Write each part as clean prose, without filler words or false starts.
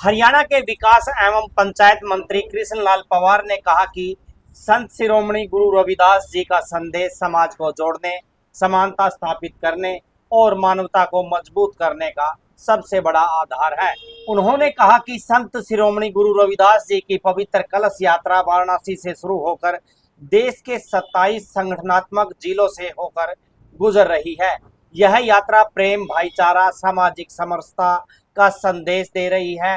हरियाणा के विकास एवं पंचायत मंत्री कृष्णलाल पंवार ने कहा कि संत शिरोमणि गुरु रविदास जी का संदेश समाज को जोड़ने, समानता स्थापित करने और मानवता को मजबूत करने का सबसे बड़ा आधार है। उन्होंने कहा कि संत शिरोमणि गुरु रविदास जी की पवित्र कलश यात्रा वाराणसी से शुरू होकर देश के 27 संगठनात्मक जिलों से होकर गुजर रही है। यह यात्रा प्रेम, भाईचारा, सामाजिक समरसता का संदेश दे रही है।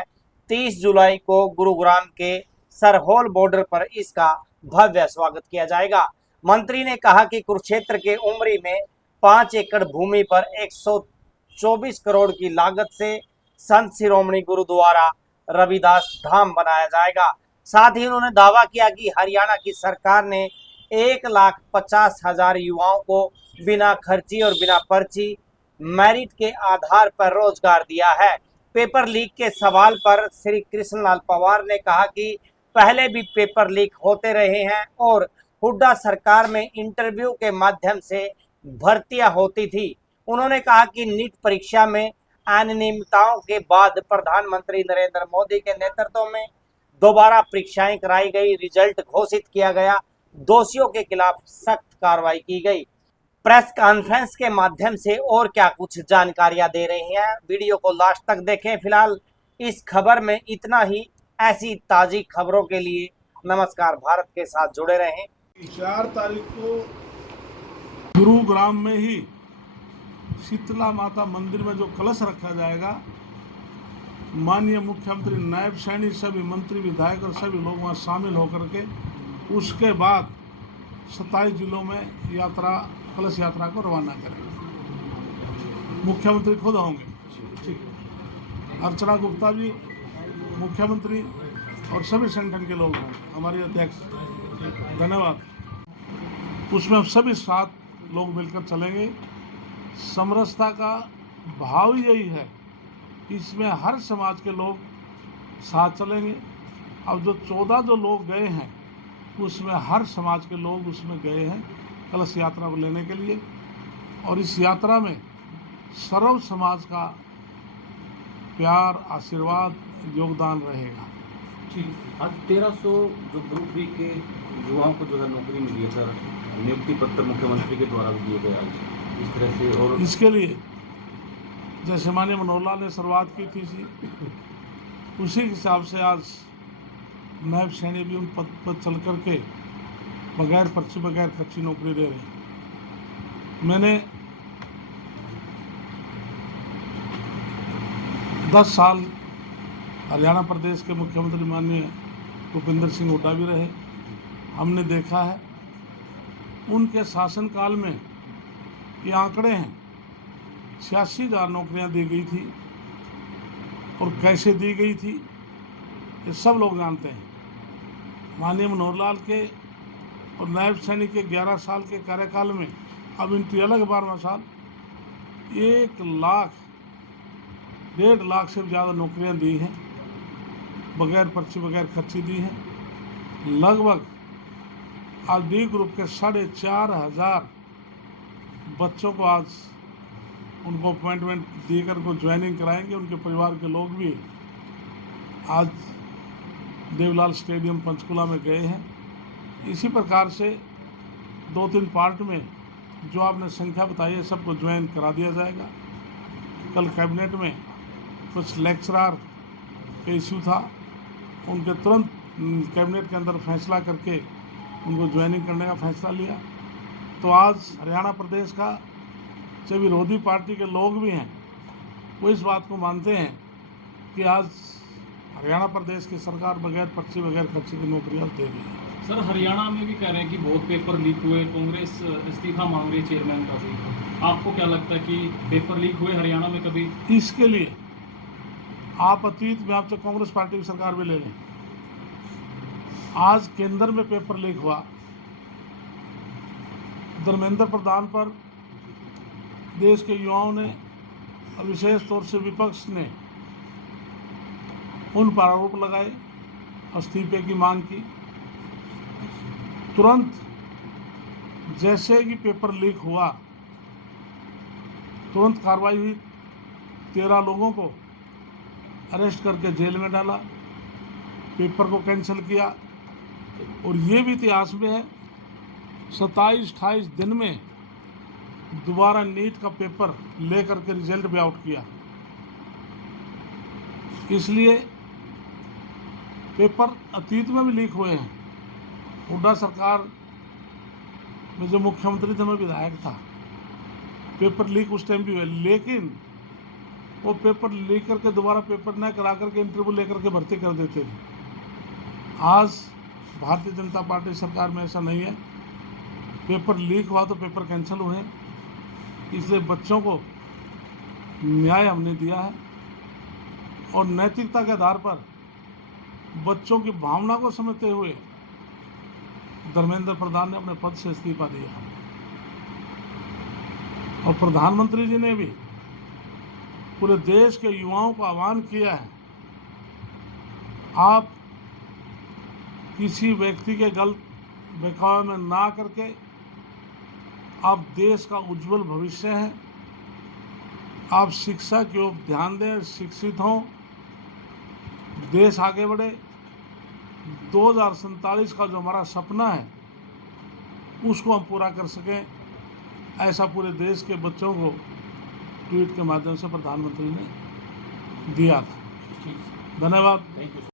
30 जुलाई को गुरुग्राम के सरहोल बॉर्डर पर इसका भव्य स्वागत किया जाएगा। मंत्री ने कहा कि कुरुक्षेत्र के उमरी में 5 एकड़ भूमि पर 124 करोड़ की लागत से संत शिरोमणि गुरुद्वारा रविदास धाम बनाया जाएगा। साथ ही उन्होंने दावा किया कि हरियाणा की सरकार ने 1,50,000 युवाओं को बिना खर्ची और बिना पर्ची मेरिट के आधार पर रोजगार दिया है। पेपर लीक के सवाल पर श्री कृष्णलाल पंवार ने कहा कि पहले भी पेपर लीक होते रहे हैं और हुड्डा सरकार में इंटरव्यू के माध्यम से भर्तियां होती थी। उन्होंने कहा कि नीट परीक्षा में अनियमितताओं के बाद प्रधानमंत्री नरेंद्र मोदी के नेतृत्व में दोबारा परीक्षाएं कराई गई, रिजल्ट घोषित किया गया, दोषियों के खिलाफ सख्त कार्रवाई की गई। प्रेस कॉन्फ्रेंस के माध्यम से और क्या कुछ जानकारियां दे रही हैं, वीडियो को लास्ट तक देखें। फिलहाल इस खबर में इतना ही। ऐसी ताजी खबरों के लिए नमस्कार भारत के साथ जुड़े रहें। 4 तारीख को गुरुग्राम में ही शीतला माता मंदिर में जो कलश रखा जाएगा, माननीय मुख्यमंत्री, नायब सैनिक, सभी मंत्री, विधायक और सभी लोग वहाँ शामिल होकर के उसके बाद 27 जिलों में यात्रा, कलश यात्रा को रवाना करेंगे। मुख्यमंत्री खुद होंगे, अर्चना गुप्ता जी मुख्यमंत्री और सभी संगठन के लोग होंगे, हमारे अध्यक्ष। धन्यवाद। उसमें हम सभी 7 लोग मिलकर चलेंगे। समरसता का भाव यही है, इसमें हर समाज के लोग साथ चलेंगे। अब जो 14 जो लोग गए हैं उसमें हर समाज के लोग उसमें गए हैं कलश यात्रा को लेने के लिए, और इस यात्रा में सर्व समाज का प्यार, आशीर्वाद, योगदान रहेगा। आज 1300 जो ग्रुप बी के युवाओं को जो है नौकरी मिली है सर, नियुक्ति पत्र मुख्यमंत्री के द्वारा भी दिए गए आज इस तरह से। और इसके लिए जैसे माननीय मनोहर लाल ने शुरुआत की थी, उसी हिसाब से आज नायब सैनिक भी उन पद पर चल करके बगैर पर्ची, बगैर खर्ची नौकरी दे रहे हैं। मैंने 10 साल हरियाणा प्रदेश के मुख्यमंत्री माननीय भूपेंद्र सिंह हुड्डा भी रहे। हमने देखा है उनके शासनकाल में ये आंकड़े हैं, 86,000 नौकरियां दी गई थी, और कैसे दी गई थी ये सब लोग जानते हैं। माननीय मनोहर लाल के और नायब सैनिक के 11 साल के कार्यकाल में, अब इनकी अलग 12वां साल, 1 लाख 1.5 लाख से ज़्यादा नौकरियां दी हैं, बगैर पर्ची, बगैर खर्ची दी हैं। लगभग आज डी ग्रुप के 4,500 बच्चों को आज उनको अपॉइंटमेंट देकर उनको ज्वाइनिंग कराएंगे। उनके परिवार के लोग भी आज देवलाल स्टेडियम पंचकुला में गए हैं। इसी प्रकार से 2-3 पार्ट में जो आपने संख्या बताई है सबको ज्वाइन करा दिया जाएगा। कल कैबिनेट में कुछ लेक्चरर का इशू था, उनके तुरंत कैबिनेट के अंदर फैसला करके उनको ज्वाइनिंग करने का फैसला लिया। तो आज हरियाणा प्रदेश का जो विरोधी पार्टी के लोग भी हैं वो इस बात को मानते हैं कि आज हरियाणा प्रदेश की सरकार बगैर पर्ची, बगैर खर्ची की नौकरियां दे रही है। सर, हरियाणा में भी कह रहे हैं कि बहुत पेपर लीक हुए, कांग्रेस इस्तीफा मांग रही है चेयरमैन का भी। आपको क्या लगता है कि पेपर लीक हुए हरियाणा में कभी? इसके लिए आप अतीत में आपसे कांग्रेस पार्टी की सरकार भी ले लें, आज केंद्र में पेपर लीक हुआ, धर्मेंद्र प्रधान पर देश के युवाओं ने और विशेष तौर से विपक्ष ने उन पर आरोप लगाए, इस्तीफे की मांग की। तुरंत जैसे ही पेपर लीक हुआ तुरंत कार्रवाई हुई, 13 लोगों को अरेस्ट करके जेल में डाला, पेपर को कैंसिल किया। और ये भी इतिहास में है, 27-28 दिन में दोबारा नीट का पेपर लेकर के रिजल्ट भी आउट किया। इसलिए पेपर अतीत में भी लीक हुए हैं। हुड्डा सरकार में जो मुख्यमंत्री थे, मैं विधायक था, पेपर लीक उस टाइम भी हुए, लेकिन वो पेपर लीक करके दोबारा पेपर न करा करके इंटरव्यू लेकर के भर्ती कर देते थे। आज भारतीय जनता पार्टी सरकार में ऐसा नहीं है। पेपर लीक हुआ तो पेपर कैंसिल हुए, इसलिए बच्चों को न्याय हमने दिया है और नैतिकता के आधार पर बच्चों की भावना को समझते हुए धर्मेंद्र प्रधान ने अपने पद से इस्तीफा दिया। और प्रधानमंत्री जी ने भी पूरे देश के युवाओं को आह्वान किया है, आप किसी व्यक्ति के गलत बहकावे में ना करके आप देश का उज्जवल भविष्य है, आप शिक्षा की ओर ध्यान दें, शिक्षित हों, देश आगे बढ़े। 2047 का जो हमारा सपना है उसको हम पूरा कर सकें, ऐसा पूरे देश के बच्चों को ट्वीट के माध्यम से प्रधानमंत्री ने दिया था। धन्यवाद। Thank you.